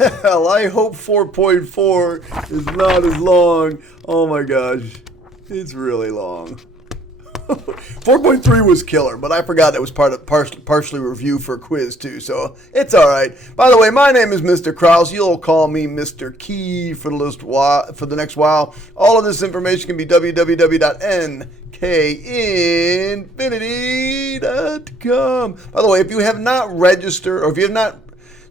Well, I hope 4.4 is not as long. Oh my gosh, it's really long. 4.3 was killer, but I forgot it was partially review for a quiz too, so it's all right. By the way, my name is Mr. Krause. You'll call me Mr. Key for the next while. All of this information can be www.nkinfinity.com. By the way, if you have not registered or if you have not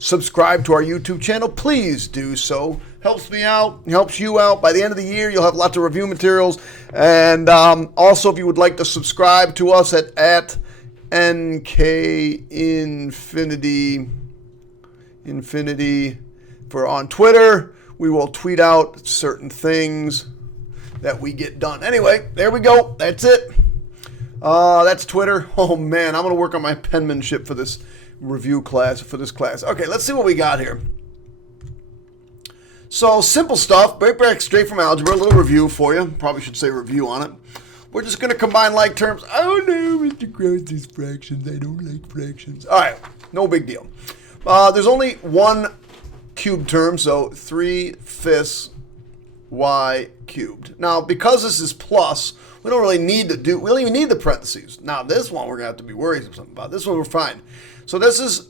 subscribed to our YouTube channel, please do so. Helps me out, helps you out. By the end of the year, you'll have lots of review materials. And also, if you would like to subscribe to us at NKinfinity for on Twitter, we will tweet out certain things that we get done. Anyway, there we go. That's it. That's Twitter. Oh man, I'm going to work on my penmanship for this review class, for this class. Okay, let's see what we got here. So, simple stuff, back straight from algebra, a little review for you. Probably should say review on it. We're just going to combine like terms. Oh no, Mr. Krause, these fractions. I don't like fractions. All right, no big deal. There's only one cubed term, so 3/5 y cubed. Now, because this is plus, we don't even need the parentheses. Now, this one we're going to have to be worried about. This one we're fine. So this is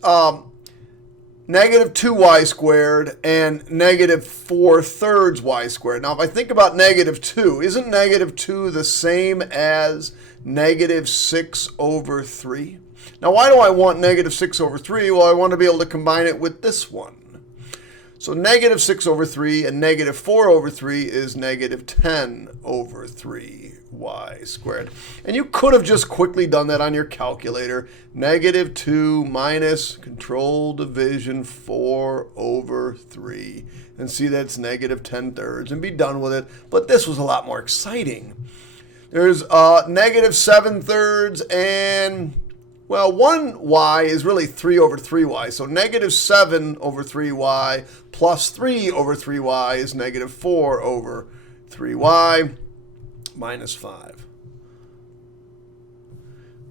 negative 2y squared and negative 4/3 y squared. Now, if I think about negative 2, isn't negative 2 the same as negative 6/3? Now, why do I want negative 6/3? Well, I want to be able to combine it with this one. So negative 6/3 and negative 4/3 is negative 10/3 y squared. And you could have just quickly done that on your calculator. Negative 2 minus control division 4/3. And see that's negative 10/3 and be done with it. But this was a lot more exciting. There's negative 7/3 and, well, 1y is really 3/3y. So negative 7/3y plus 3/3y is negative 4/3y minus 5.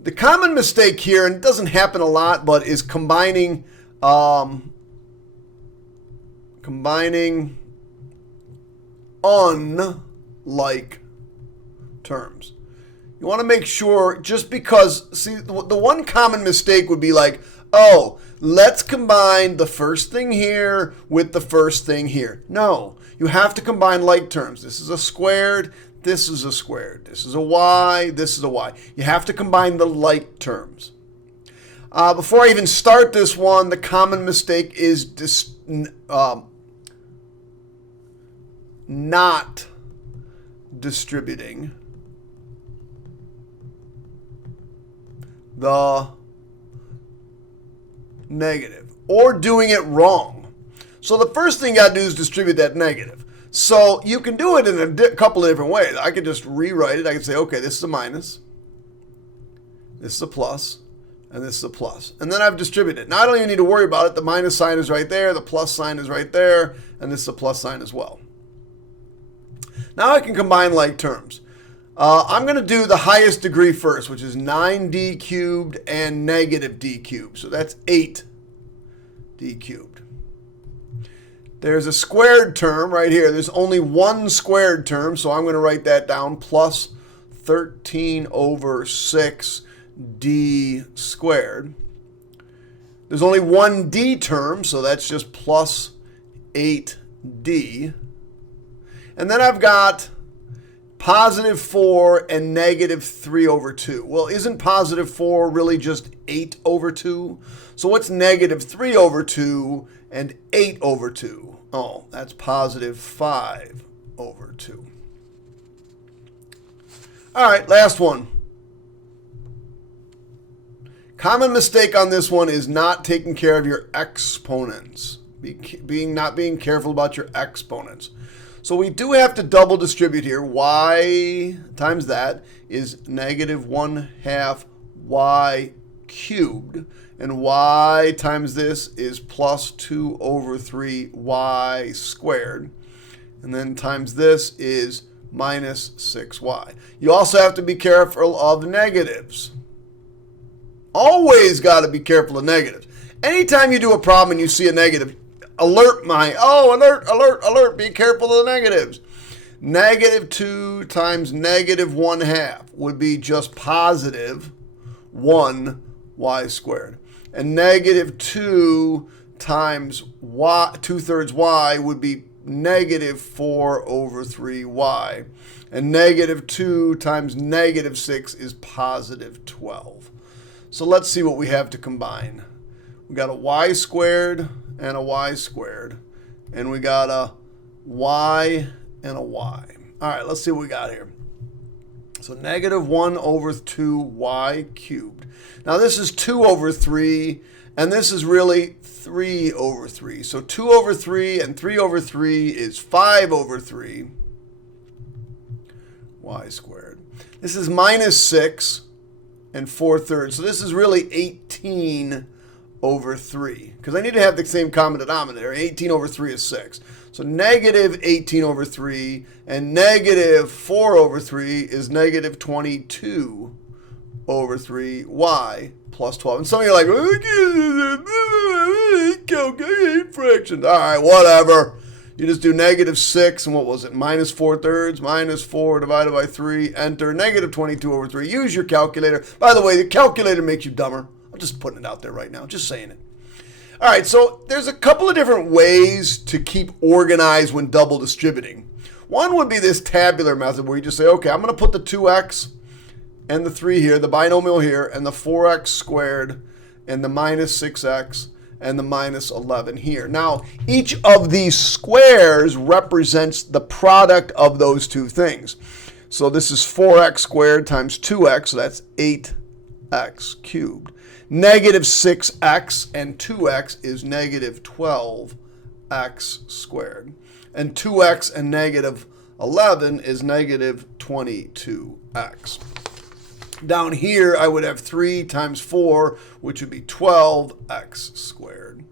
The common mistake here, and it doesn't happen a lot, but is combining unlike terms. You want to make sure, just because, see, the one common mistake would be like, oh, let's combine the first thing here with the first thing here. No, you have to combine like terms. This is a squared, this is a squared. This is a y, this is a y. You have to combine the like terms. Before I even start this one, the common mistake is not distributing the negative or doing it wrong. So the first thing you got to do is distribute that negative. So you can do it in a couple of different ways. I could just rewrite it. I could say, okay, this is a minus, this is a plus, and this is a plus. And then I've distributed it. Now I don't even need to worry about it. The minus sign is right there, the plus sign is right there, and this is a plus sign as well. Now I can combine like terms. I'm going to do the highest degree first, which is 9d cubed and negative d cubed. So that's 8d cubed. There's a squared term right here. There's only one squared term, so I'm going to write that down, plus 13/6d squared. There's only one d term, so that's just plus 8d. And then I've got positive 4 and negative 3/2. Well, isn't positive 4 really just 8/2? So what's negative 3/2 and 8/2? Oh, that's positive 5/2. All right, last one. Common mistake on this one is not taking care of your exponents. Not being careful about your exponents. So we do have to double distribute here. Y times that is negative 1/2 y cubed. And y times this is plus 2/3 y squared. And then times this is minus 6y. You also have to be careful of negatives. Always got to be careful of negatives. Anytime you do a problem and you see a negative, alert alert, be careful of the negatives. Negative 2 times negative 1/2 would be just positive 1y squared. And negative 2 times y, 2/3 y would be negative 4/3y. And negative 2 times negative 6 is positive 12. So let's see what we have to combine. We got a y squared and a y squared. And we got a y and a y. All right, let's see what we got here. So negative 1/2y cubed. Now this is 2/3, and this is really 3/3. So 2/3 and 3/3 is 5/3 y squared. This is minus 6 and 4/3. So this is really 18/3, because I need to have the same common denominator. 18/3 is 6. So negative 18/3 and negative 4/3 is negative 22/3y plus 12. And some of you are like, I calculate fractions. All right, whatever. You just do negative 6, and what was it? Minus 4/3, minus 4 divided by 3, enter, negative 22/3. Use your calculator. By the way, the calculator makes you dumber. I'm just putting it out there right now, just saying it. All right, so there's a couple of different ways to keep organized when double distributing. One would be this tabular method where you just say, okay, I'm going to put the 2x and the 3 here, the binomial here, and the 4x squared, and the minus 6x, and the minus 11 here. Now, each of these squares represents the product of those two things. So this is 4x squared times 2x, so that's 8x cubed. Negative 6x and 2x is negative 12x squared. And 2x and negative 11 is negative 22x. Down here, I would have 3 times 4, which would be 12x squared.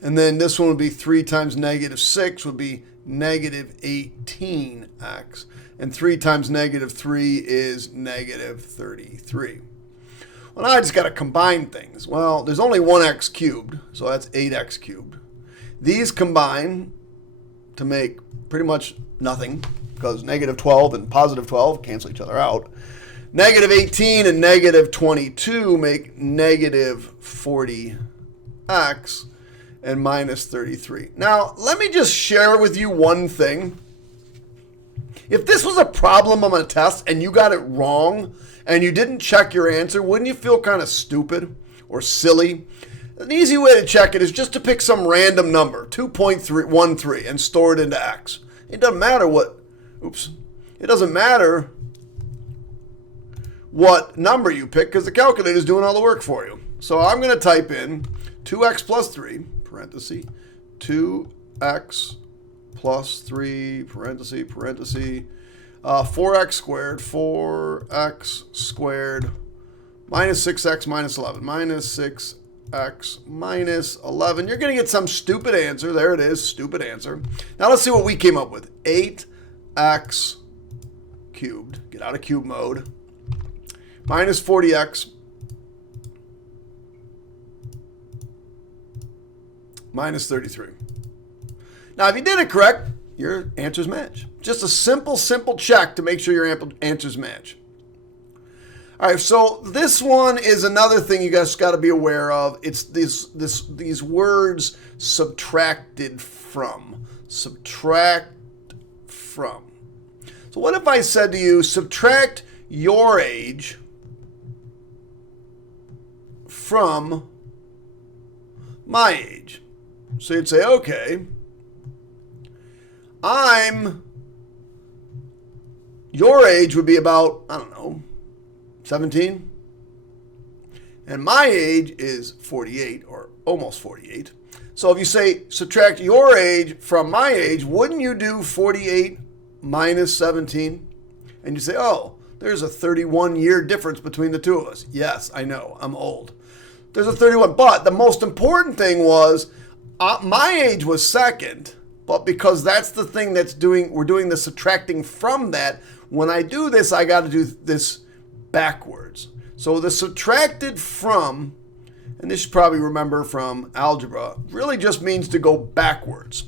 And then this one would be 3 times negative 6 would be negative 18x. And 3 times negative 3 is negative 33. Well, now I just got to combine things. Well, there's only 1x cubed, so that's 8x cubed. These combine to make pretty much nothing, because negative 12 and positive 12 cancel each other out. Negative 18 and negative 22 make negative 40x and minus 33. Now, let me just share with you one thing. If this was a problem on a test and you got it wrong and you didn't check your answer, wouldn't you feel kind of stupid or silly? An easy way to check it is just to pick some random number, 2.13, and store it into x. It doesn't matter what, it doesn't matter what number you pick, because the calculator is doing all the work for you. So I'm going to type in 2x plus 3, parenthesis, 2x plus 3, parenthesis, 4x squared, minus 6x minus 11, minus 6x minus 11. You're going to get some stupid answer. There it is, stupid answer. Now let's see what we came up with. 8x cubed. Get out of cube mode. Minus 40x minus 33. Now, if you did it correct, your answers match. Just a simple check to make sure your answers match. All right, so this one is another thing you guys got to be aware of. It's these words subtracted from. Subtract from. So what if I said to you, subtract your age from my age? So you'd say, okay, your age would be about, I don't know, 17. And my age is 48, or almost 48. So if you say subtract your age from my age, wouldn't you do 48 minus 17? And you say, oh, there's a 31-year difference between the two of us. Yes, I know, I'm old. There's a 31. But the most important thing was my age was second, but because that's the thing we're doing the subtracting from that. When I do this, I got to do this backwards. So the subtracted from and this you probably remember from algebra, really just means to go backwards.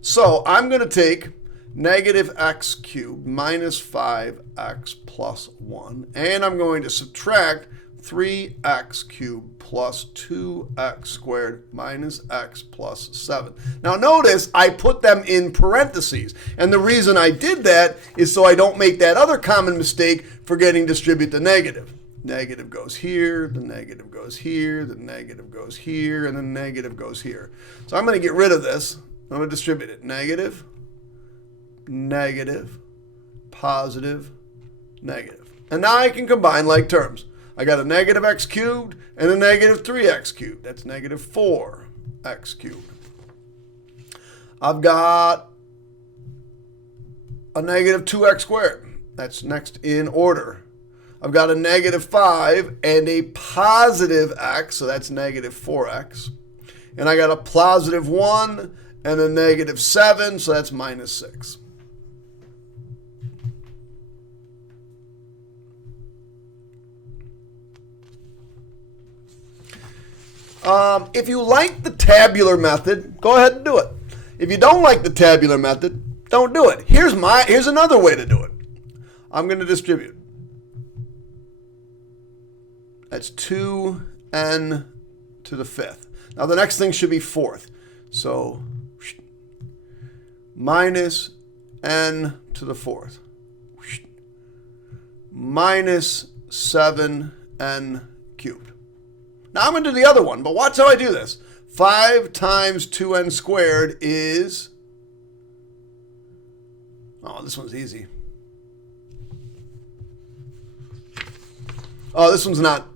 So I'm going to take negative x cubed minus 5x plus 1, and I'm going to subtract 3x cubed plus 2x squared minus x plus 7. Now notice I put them in parentheses, and the reason I did that is so I don't make that other common mistake forgetting to distribute the negative. Negative goes here, the negative goes here, the negative goes here, and the negative goes here. So I'm going to get rid of this. I'm going to distribute it. Negative, negative, positive, negative. And now I can combine like terms. I got a negative x cubed and a negative 3x cubed. That's negative 4x cubed. I've got a negative 2x squared. That's next in order. I've got a negative 5 and a positive x, so that's negative 4x. And I got a positive 1 and a negative 7, so that's minus 6. If you like the tabular method, go ahead and do it. If you don't like the tabular method, don't do it. Here's another way to do it. I'm going to distribute. That's 2n to the 5th. Now the next thing should be 4th. So minus n to the 4th. Minus 7n cubed. Now I'm going to do the other one, but watch how I do this. 5 times 2n squared is, oh, this one's easy. Oh, this one's not.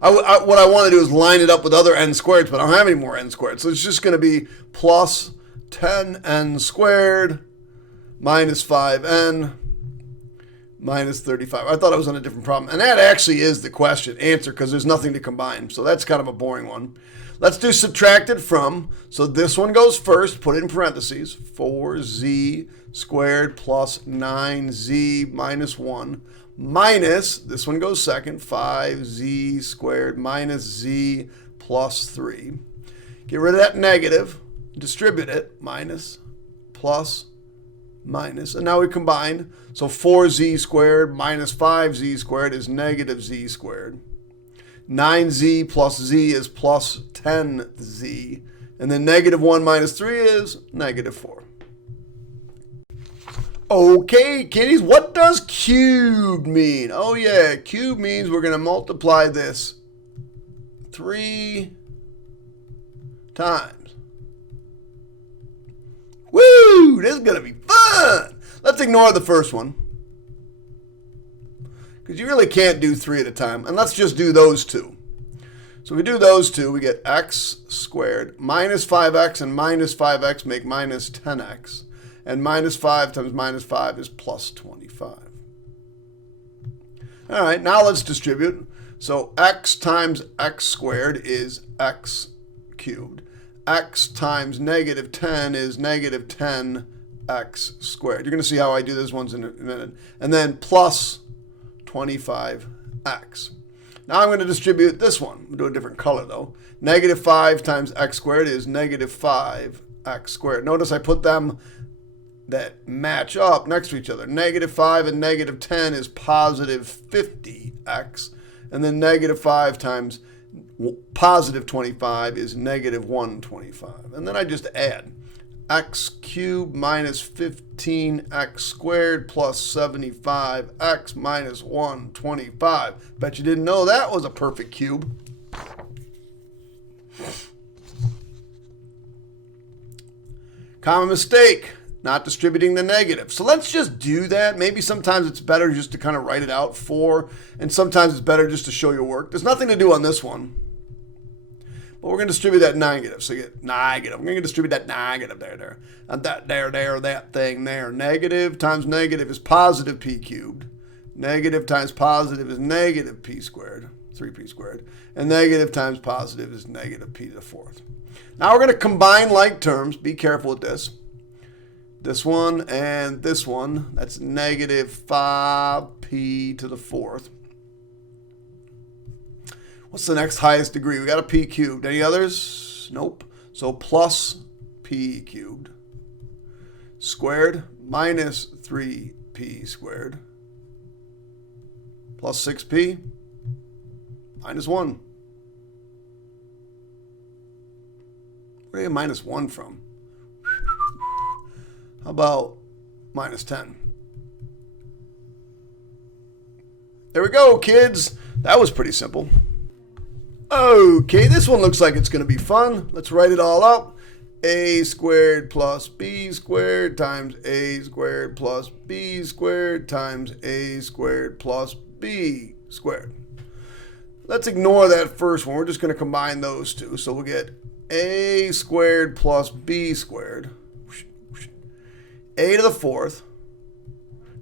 What I want to do is line it up with other n squareds, but I don't have any more n squared. So it's just going to be plus 10n squared minus 5n minus 35. I thought I was on a different problem. And that actually is the question answer because there's nothing to combine. So that's kind of a boring one. Let's do subtracted from. So this one goes first. Put it in parentheses. 4z squared plus 9z minus 1 minus, this one goes second, 5z squared minus z plus 3. Get rid of that negative. Distribute it. Minus, plus, minus. And now we combine. So 4z squared minus 5z squared is negative z squared. 9z plus z is plus 10z. And then negative 1 minus 3 is negative 4. Okay, kiddies, what does cubed mean? Oh, yeah, cube means we're going to multiply this 3 times. Woo! This is going to be fun. Let's ignore the first one, because you really can't do 3 at a time. And let's just do those two. So we do those two, we get x squared minus 5x, and minus 5x make minus 10x. And minus 5 times minus 5 is plus 25. All right, now let's distribute. So x times x squared is x cubed. X times negative 10 is negative 10x squared. You're going to see how I do those ones in a minute. And then plus 25x. Now I'm going to distribute this one. We'll do a different color, though. Negative 5 times x squared is negative 5x squared. Notice I put them that match up next to each other. Negative 5 and negative 10 is positive 50x. And then negative 5 times positive 25 is negative 125. And then I just add x cubed minus 15x squared plus 75x minus 125. Bet you didn't know that was a perfect cube. Common mistake. Not distributing the negative. So let's just do that. Maybe sometimes it's better just to kind of write it out for, and sometimes it's better just to show your work. There's nothing to do on this one. But we're going to distribute that negative. So you get negative. We're going to distribute that negative there. And that there, that thing there. Negative times negative is positive p cubed. Negative times positive is negative p squared, 3p squared. And negative times positive is negative p to the 4th. Now we're going to combine like terms. Be careful with this. This one and this one, that's negative 5p to the 4th. What's the next highest degree? We got a p cubed. Any others? Nope. So plus p cubed squared minus 3p squared plus 6p minus 1. Where do you get minus 1 from? How about minus 10? There we go, kids. That was pretty simple. Okay, this one looks like it's going to be fun. Let's write it all up. A squared plus b squared times a squared plus b squared times a squared plus b squared. Let's ignore that first one. We're just going to combine those two. So we'll get a squared plus b squared, a to the fourth,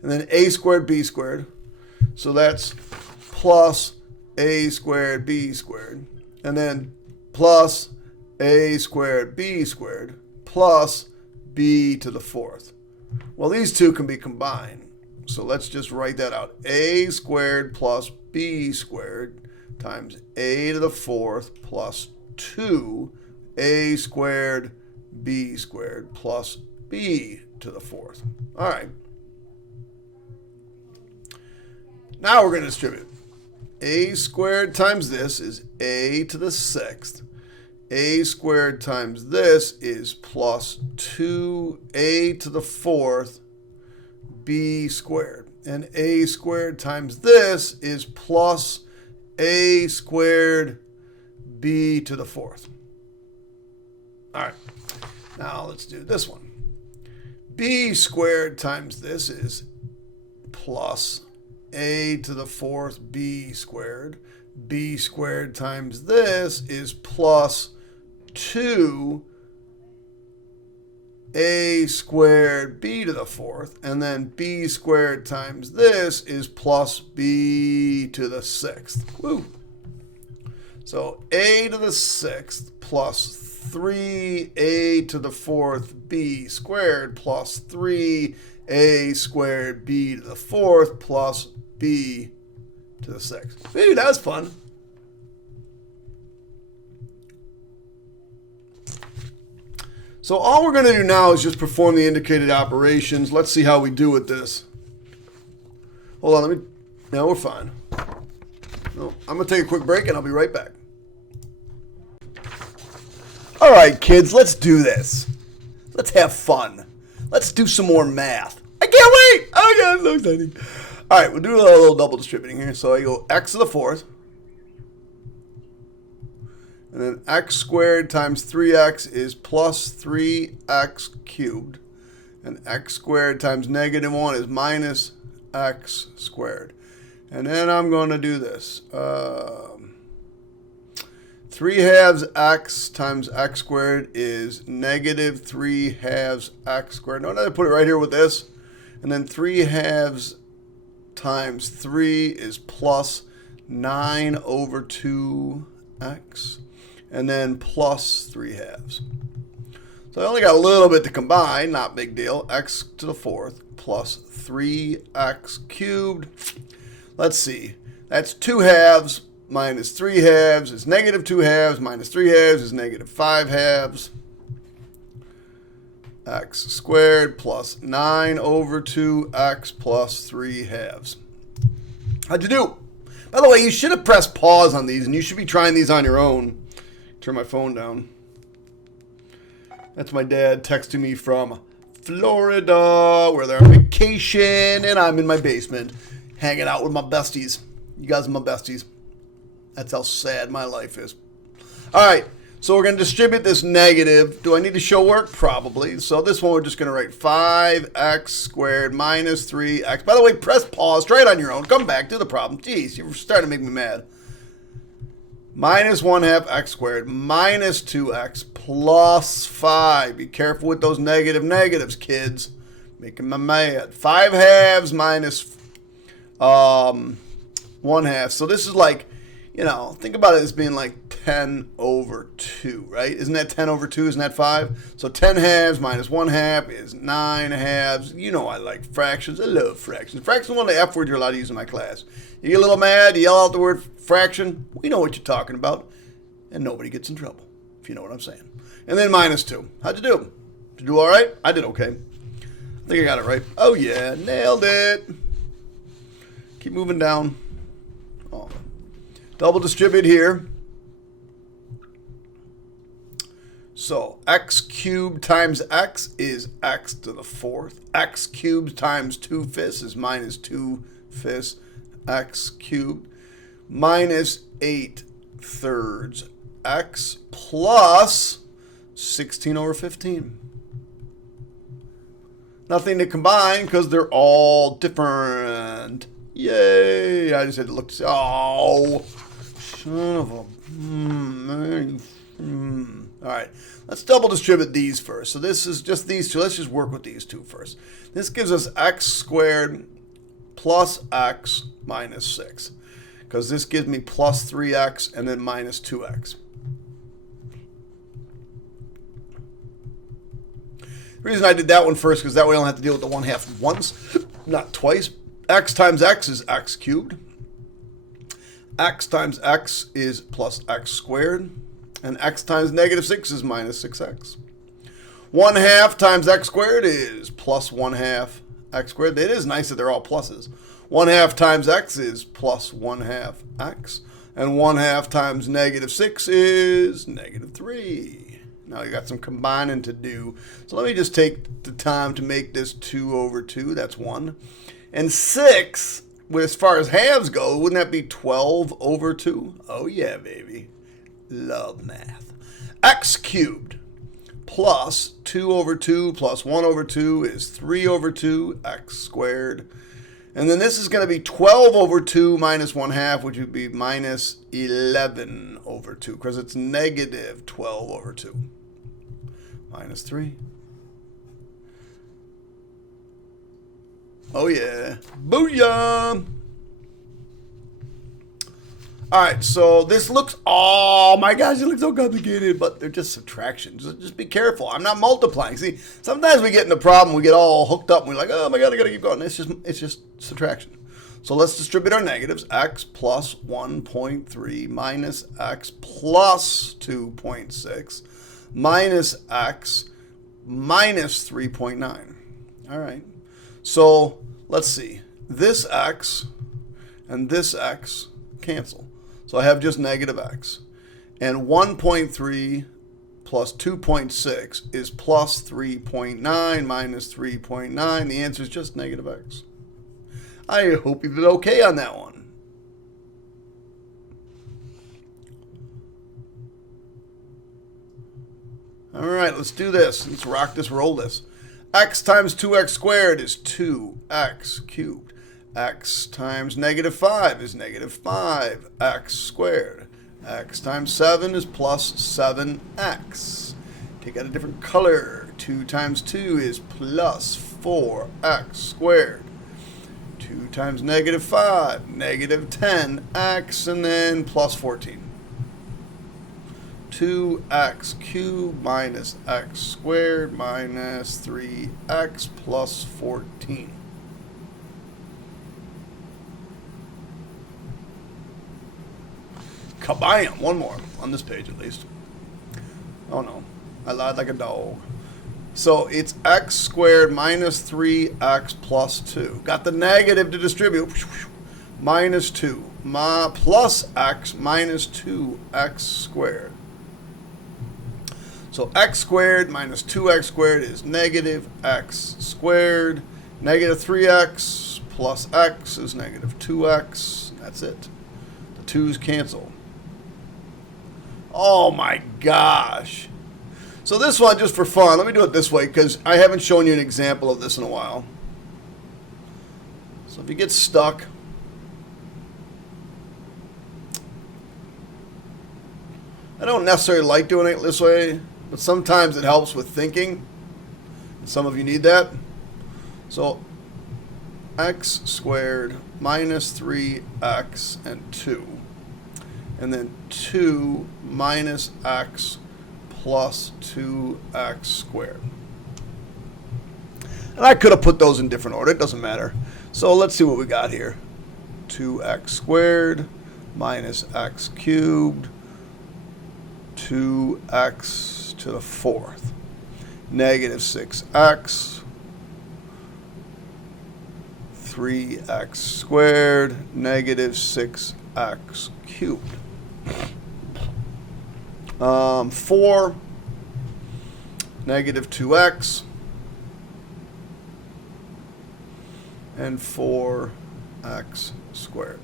and then a squared b squared. So that's plus a squared b squared, and then plus a squared b squared plus b to the fourth. Well, these two can be combined. So let's just write that out. A squared plus b squared times a to the fourth plus 2a squared b squared plus b to the fourth. All right. Now we're going to distribute. A squared times this is a to the sixth. A squared times this is plus 2a to the fourth b squared. And a squared times this is plus a squared b to the fourth. All right. Now let's do this one. B squared times this is plus a to the fourth b squared. B squared times this is plus 2a squared b to the fourth. And then b squared times this is plus b to the sixth. Woo. So a to the sixth plus 3a to the fourth b squared plus 3a squared b to the fourth plus b to the sixth. Hey, that was fun. So all we're going to do now is just perform the indicated operations. Let's see how we do with this. Hold on, no, we're fine. No, I'm going to take a quick break and I'll be right back. All right, kids, let's do this. Let's have fun. Let's do some more math. I can't wait. Oh, God, it's so exciting. All right, we'll do a little double distributing here. So I go x to the fourth. And then x squared times 3x is plus 3x cubed. And x squared times negative 1 is minus x squared. And then I'm going to do this. 3 halves x times x squared is negative 3 halves x squared. No, I put it right here with this. And then 3 halves times 3 is plus 9 over 2x. And then plus 3 halves. So I only got a little bit to combine, not big deal. X to the fourth plus 3x cubed. Let's see. That's 2 halves minus 3 halves is negative 2 halves minus 3 halves is negative 5 halves. X squared plus 9 over 2x plus 3 halves. How'd you do? By the way, you should have pressed pause on these, and you should be trying these on your own. Turn my phone down. That's my dad texting me from Florida, where they're on vacation, and I'm in my basement hanging out with my besties. You guys are my besties. That's how sad my life is. All right, so we're going to distribute this negative. Do I need to show work? Probably. So this one we're just going to write 5x squared minus 3x. By the way, press pause. Try it on your own. Come back. Do the problem. Jeez, you're starting to make me mad. Minus 1 half x squared minus 2x plus 5. Be careful with those negatives, kids. Making me mad. 5 halves minus 1 half. So this is like, you know, think about it as being like 10 over 2, right? Isn't that 10 over 2? Isn't that 5? So 10 halves minus 1 half is 9 halves. You know I like fractions. I love fractions. Fractions is one of the F words you're allowed to use in my class. You get a little mad, you yell out the word fraction. We know what you're talking about. And nobody gets in trouble, if you know what I'm saying. And then minus 2. How'd you do? Did you do all right? I did okay. I think I got it right. Oh, yeah. Nailed it. Keep moving down. Oh. Double distribute here. So x cubed times x is x to the 4th. X cubed times 2/5 is minus 2/5 x cubed. Minus 8/3 x plus 16 over 15. Nothing to combine because they're all different. Yay! I just had to look to see. Oh, son of a... All right, let's double distribute these first. So this is just these two. Let's just work with these two first. This gives us x squared plus x minus 6. Because this gives me plus 3x and then minus 2x. The reason I did that one first because that way I don't have to deal with the 1/2 once, not twice. X times x is x cubed. X times x is plus x squared. And x times negative 6 is minus 6x. 1/2 times x squared is plus 1/2 x squared. It is nice that they're all pluses. 1/2 times x is plus 1/2 x. And 1/2 times negative 6 is negative 3. Now you got some combining to do. So let me just take the time to make this 2 over 2. That's 1. And 6, as far as halves go, wouldn't that be 12 over 2? Oh, yeah, baby. Love math. X cubed plus 2 over 2 plus 1 over 2 is 3 over 2 x squared. And then this is going to be 12 over 2 minus 1/2, which would be minus 11 over 2, because it's negative 12 over 2. Minus 3. Oh, yeah. Booyah! All right, so this looks, oh my gosh, it looks so complicated, but they're just subtractions. Just be careful. I'm not multiplying. See, sometimes we get in the problem, we get all hooked up, and we're like, oh my God, I gotta keep going. It's just subtraction. So let's distribute our negatives. X plus 1.3 minus x plus 2.6 minus x minus 3.9. All right, so let's see. This x and this x cancel. So I have just negative x. And 1.3 plus 2.6 is plus 3.9 minus 3.9. The answer is just negative x. I hope you did okay on that one. All right, let's do this. Let's rock this, roll this. X times 2x squared is 2x cubed. X times negative 5 is negative 5x squared. X times 7 is plus 7x. Take out a different color. 2 times 2 is plus 4x squared. 2 times negative 5, negative 10x, and then plus 14. 2x cubed minus x squared minus 3x plus 14. Kabam! One more on this page at least. Oh no, I lied like a dog. So it's x squared minus 3x plus 2. Got the negative to distribute. Minus 2. Plus x minus 2x squared. So x squared minus 2x squared is negative x squared. Negative 3x plus x is negative 2x. That's it. The 2's cancel. Oh my gosh. So this one, just for fun, let me do it this way because I haven't shown you an example of this in a while. So if you get stuck, I don't necessarily like doing it this way, but sometimes it helps with thinking. And some of you need that. So x squared minus 3x and 2. and then 2 minus x plus 2x squared. And I could have put those in different order. It doesn't matter. So let's see what we got here. 2x squared minus x cubed, 2x to the 4th, negative 6x, 3x squared, negative 6x cubed. 4, negative 2x, and 4x squared.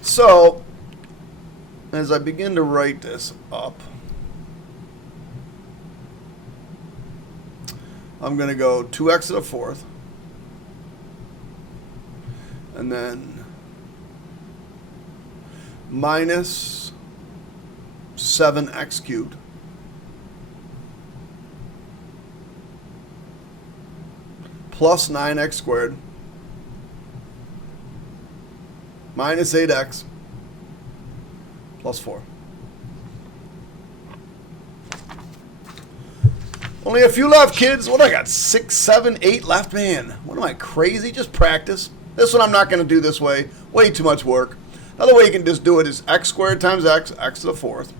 So, as I begin to write this up, I'm going to go 2x to the 4th, and then minus 7x cubed, plus 9x squared, minus 8x, plus 4. Only a few left, kids. What do I got? 6, 7, 8 left? Man, what am I, crazy? Just practice. This one I'm not going to do this way. Way too much work. Another way you can just do it is x squared times x, x to the 4th.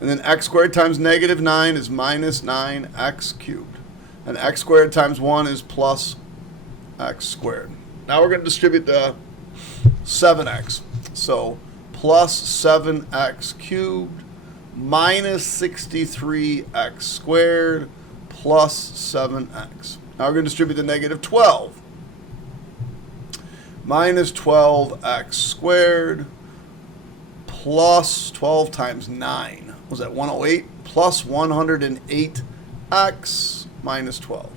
And then x squared times negative 9 is minus 9x cubed. And x squared times 1 is plus x squared. Now we're going to distribute the 7x. So plus 7x cubed minus 63x squared plus 7x. Now we're going to distribute the negative 12. Minus 12x squared plus 12 times 9. Was that 108? Plus 108x minus 12.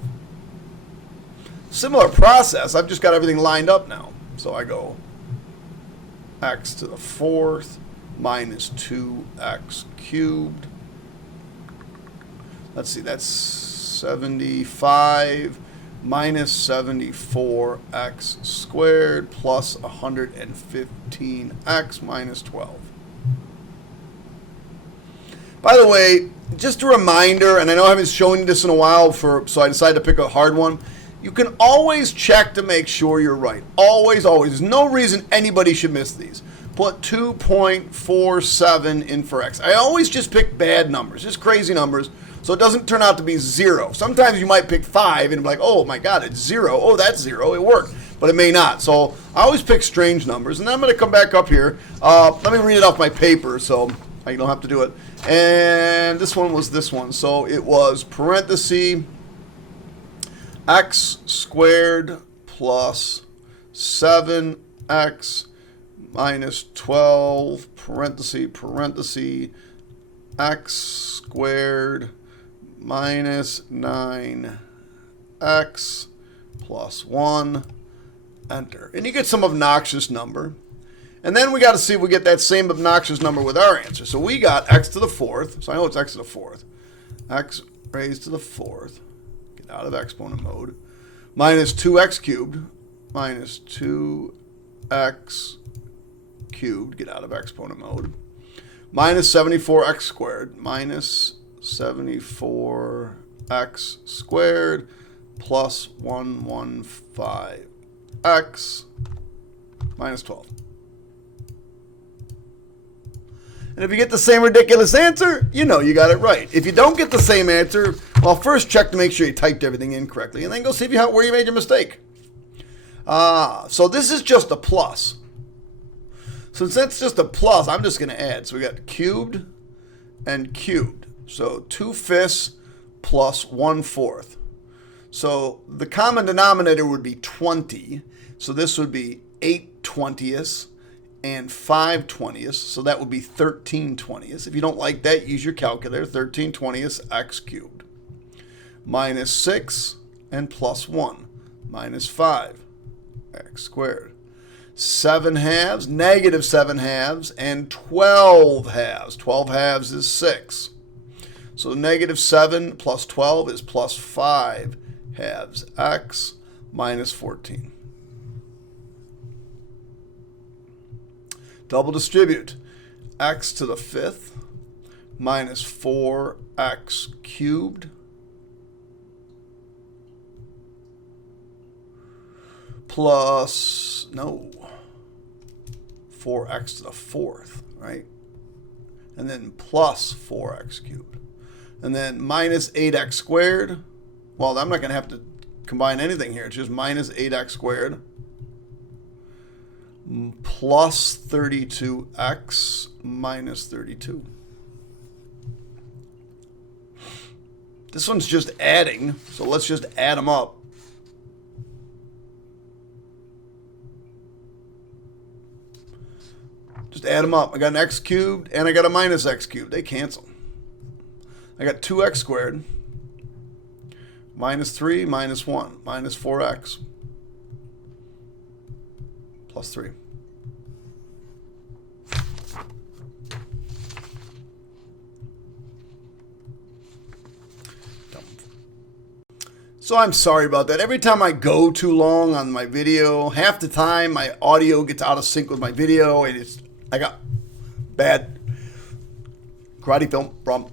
Similar process. I've just got everything lined up now. So I go x to the 4th minus 2x cubed. Let's see, that's 75 minus 74x squared plus 115x minus 12. By the way, just a reminder, and I know I haven't shown you this in a while, so I decided to pick a hard one. You can always check to make sure you're right. Always, always. There's no reason anybody should miss these. Put 2.47 in for x. I always just pick bad numbers, just crazy numbers, so it doesn't turn out to be 0. Sometimes you might pick 5 and be like, oh my God, it's 0. Oh, that's 0. It worked. But it may not. So I always pick strange numbers. And then I'm going to come back up here. Let me read it off my paper so I don't have to do it. And this one was this one. So it was parenthesis x squared plus 7x minus 12 parenthesis x squared minus 9x plus 1, enter. And you get some obnoxious number. And then we got to see if we get that same obnoxious number with our answer. So we got x to the 4th. So I know it's x to the 4th. X raised to the 4th. Get out of exponent mode. Minus 2x cubed. Minus 2x cubed. Get out of exponent mode. Minus 74x squared. Minus 74x squared plus 115x minus 12. And if you get the same ridiculous answer, you know you got it right. If you don't get the same answer, well, first check to make sure you typed everything in correctly, and then go see where you made your mistake. So this is just a plus. So since it's just a plus, I'm just going to add. So we got cubed and cubed. So 2/5 plus 1/4. So the common denominator would be 20. So this would be 8/20 and 5/20. So that would be 13/20. If you don't like that, use your calculator. 13/20 x cubed. Minus 6 and plus 1. Minus 5 x squared. 7 halves, negative 7 halves, and 12 halves. 12 halves is 6. So negative 7 plus 12 is plus 5 halves. X minus 14. Double distribute. X to the 5th minus 4x cubed plus, no, 4x to the 4th, right? And then plus 4x cubed. And then minus 8x squared. Well, I'm not going to have to combine anything here. It's just minus 8x squared plus 32x minus 32. This one's just adding, so let's just add them up. Just add them up. I got an x cubed and I got a minus x cubed. They cancel. I got 2x squared minus 3 minus 1 minus 4x plus 3. So I'm sorry about that. Every time I go too long on my video, half the time my audio gets out of sync with my video, and I got bad karate film from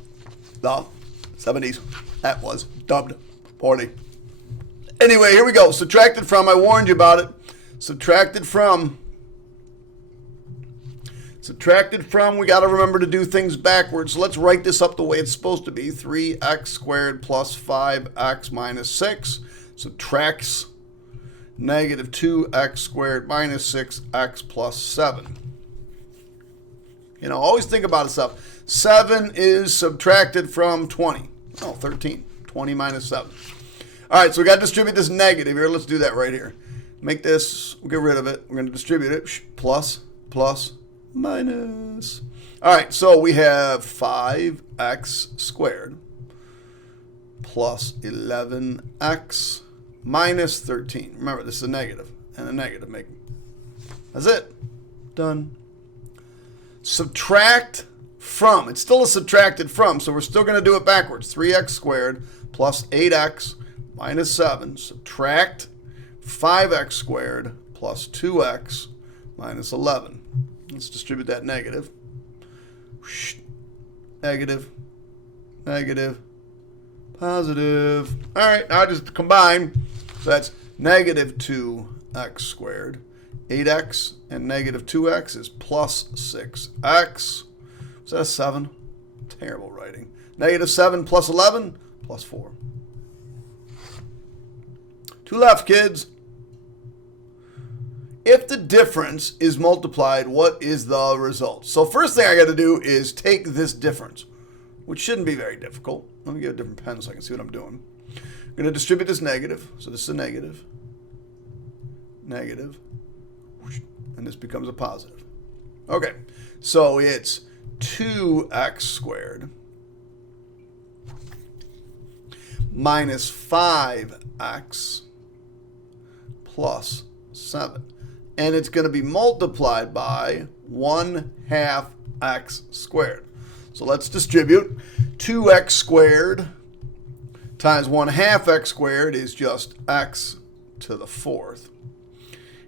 the 70s. That was dubbed poorly. Anyway, here we go. Subtracted from, I warned you about it. Subtracted from, we got to remember to do things backwards. So let's write this up the way it's supposed to be. 3x squared plus 5x minus 6 subtracts negative 2x squared minus 6x plus 7. You know, always think about stuff. 7 is subtracted from 20. Oh, 13. 20 minus 7. All right, so we got to distribute this negative here. Let's do that right here. Make this, we'll get rid of it. We're going to distribute it. Plus, plus, minus. All right, so we have 5x squared plus 11x minus 13. Remember, this is a negative, and a negative make. That's it. Done. Subtract from. It's still a subtracted from, so we're still going to do it backwards. 3x squared plus 8x minus 7. Subtract 5x squared plus 2x minus 11. Let's distribute that negative. Negative, negative, positive. All right, now just combine. So that's negative 2x squared. 8x and negative 2x is plus 6x. Is that a 7? Terrible writing. Negative 7 plus 11 plus 4. 2 left, kids. If the difference is multiplied, what is the result? So first thing I got to do is take this difference, which shouldn't be very difficult. Let me get a different pen so I can see what I'm doing. I'm going to distribute this negative. So this is a negative, negative, and this becomes a positive. Okay, so it's 2x squared minus 5x plus 7. And it's going to be multiplied by 1/2 x squared. So let's distribute. 2x squared times 1/2 x squared is just x to the 4th.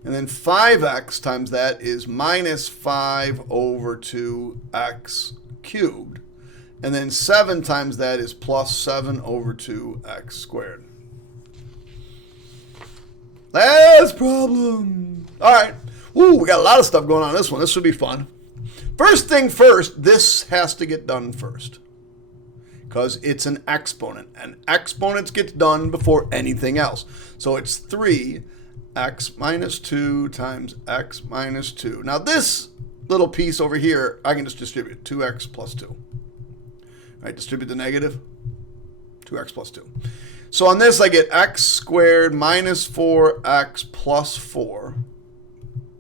And then 5x times that is minus 5 over 2x cubed. And then 7 times that is plus 7 over 2x squared. Last problem. All right. Ooh, we got a lot of stuff going on in this one. This should be fun. First thing first, this has to get done first because it's an exponent. And exponents get done before anything else. So it's 3x minus 2 times x minus 2. Now this little piece over here, I can just distribute 2x plus 2. All right, distribute the negative, 2x plus 2. So on this, I get x squared minus 4x plus 4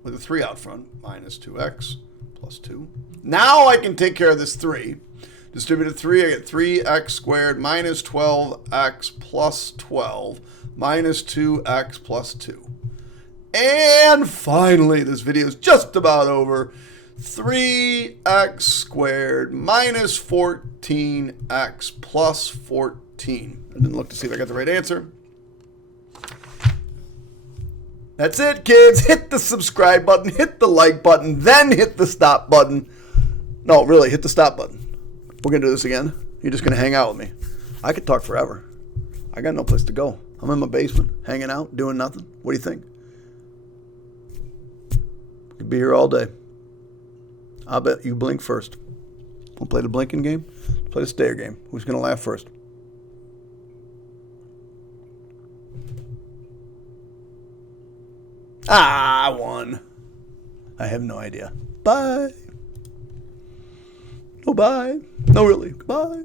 with a 3 out front, minus 2x plus 2. Now I can take care of this 3. Distributed 3, I get 3x squared minus 12x plus 12 minus 2x plus 2. And finally, this video is just about over. 3x squared minus 14x plus 14. I didn't look to see if I got the right answer. That's it, kids. Hit the subscribe button, hit the like button, then hit the stop button. No, really, hit the stop button. We're going to do this again. You're just going to hang out with me. I could talk forever. I got no place to go. I'm in my basement, hanging out, doing nothing. What do you think? Could be here all day. I'll bet you blink first. We'll play the blinking game. Play the stare game. Who's going to laugh first? I won. I have no idea. Bye. No, bye. No, really. Goodbye.